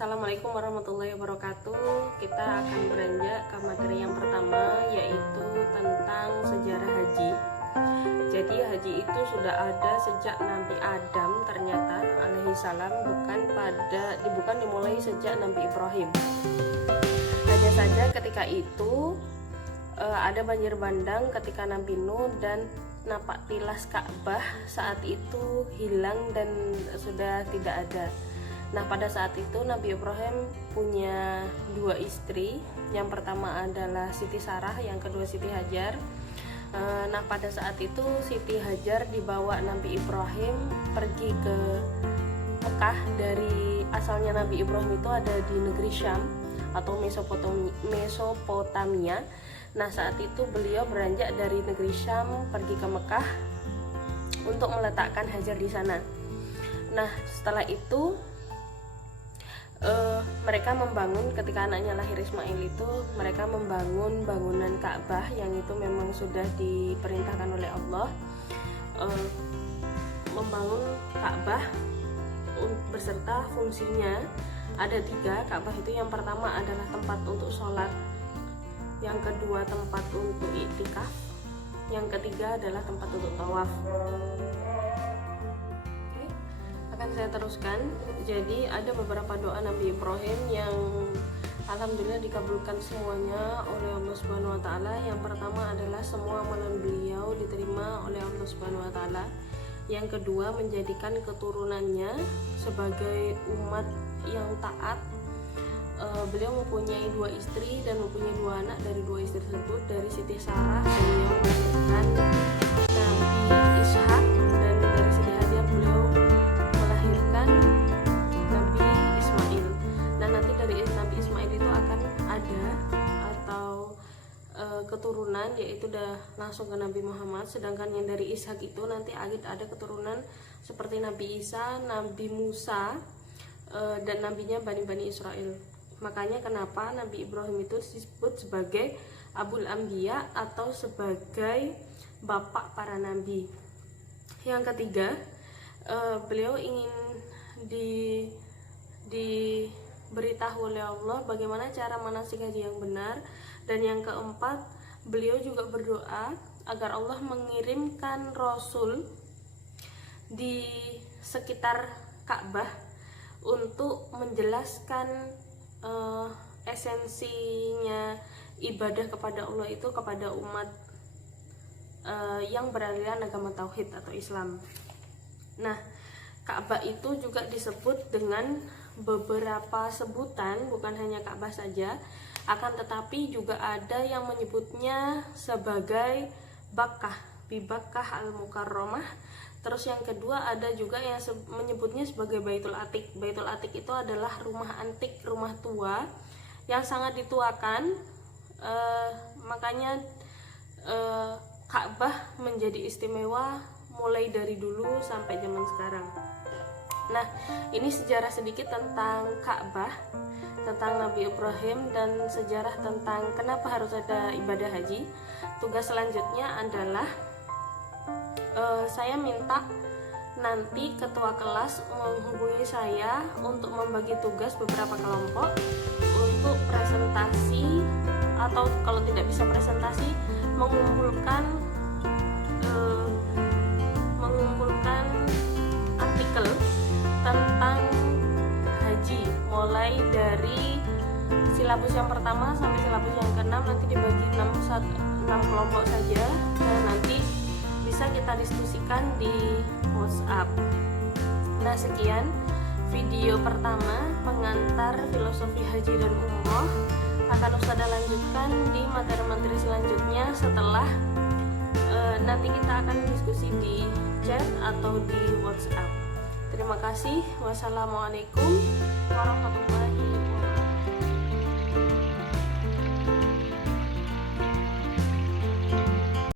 Assalamualaikum warahmatullahi wabarakatuh. Kita akan beranjak ke materi yang pertama, yaitu tentang sejarah haji. Jadi haji itu sudah ada sejak Nabi Adam ternyata alaihi salam, bukan dimulai sejak Nabi Ibrahim. Hanya saja ketika itu ada banjir bandang ketika Nabi Nuh dan napak tilas Ka'bah saat itu hilang dan sudah tidak ada. Nah, pada saat itu Nabi Ibrahim punya dua istri. Yang pertama adalah Siti Sarah, yang kedua Siti Hajar. Nah, pada saat itu Siti Hajar dibawa Nabi Ibrahim pergi ke Mekah. Dari asalnya Nabi Ibrahim itu ada di negeri Syam atau Mesopotamia. Nah, saat itu beliau beranjak dari negeri Syam pergi ke Mekah untuk meletakkan Hajar di sana. Nah, setelah itu mereka membangun, ketika anaknya lahir Ismail itu mereka membangun bangunan Ka'bah yang itu memang sudah diperintahkan oleh Allah. Membangun Ka'bah beserta fungsinya ada 3. Ka'bah itu yang pertama adalah tempat untuk sholat, yang kedua tempat untuk iktikaf, yang ketiga adalah tempat untuk tawaf. Akan saya teruskan. Jadi ada beberapa doa Nabi Ibrahim yang alhamdulillah dikabulkan semuanya oleh Allah Subhanahu wa taala. Yang pertama adalah semua amalan beliau diterima oleh Allah Subhanahu wa taala. Yang kedua, menjadikan keturunannya sebagai umat yang taat. Beliau mempunyai 2 istri dan mempunyai 2 anak. Dari 2 istri tersebut, dari Siti Sarah beliau melahirkan Nabi Ishak, dan dari Siti Hajar beliau melahirkan Nabi Ismail. Nah, nanti dari Nabi Ismail itu akan ada atau keturunan, yaitu udah langsung ke Nabi Muhammad. Sedangkan yang dari Ishak itu nanti ada keturunan seperti Nabi Isa, Nabi Musa, dan nabinya Bani Israel. Makanya kenapa Nabi Ibrahim itu disebut sebagai Abul Anbiya atau sebagai bapak para nabi. Yang ketiga, beliau ingin diberitahu oleh Allah bagaimana cara manasik haji yang benar. Dan yang keempat, beliau juga berdoa agar Allah mengirimkan Rasul di sekitar Ka'bah untuk menjelaskan esensinya ibadah kepada Allah itu kepada umat yang beraliran agama tauhid atau Islam. Nah, Ka'bah itu juga disebut dengan beberapa sebutan, bukan hanya Ka'bah saja, akan tetapi juga ada yang menyebutnya sebagai Bakkah, Bibakkah al-Mukarramah. Terus yang kedua ada juga yang menyebutnya sebagai Baitul Atiq. Baitul Atiq itu adalah rumah antik, rumah tua yang sangat dituakan. Makanya Ka'bah menjadi istimewa mulai dari dulu sampai zaman sekarang. Nah, ini sejarah sedikit tentang Ka'bah, tentang Nabi Ibrahim, dan sejarah tentang kenapa harus ada ibadah haji. Tugas selanjutnya adalah saya minta nanti ketua kelas menghubungi saya untuk membagi tugas beberapa kelompok untuk presentasi, atau kalau tidak bisa presentasi, mengumpulkan artikel tentang haji mulai dari silabus yang pertama sampai silabus yang ke-6. Nanti dibagi 6 kelompok saja, dan nanti bisa kita diskusikan di WhatsApp. Nah, sekian video pertama pengantar filosofi haji dan umroh. Akan Ustazah lanjutkan di materi-materi selanjutnya setelah nanti kita akan diskusi di chat atau di WhatsApp. Terima kasih. Wassalamualaikum warahmatullahi wabarakatuh.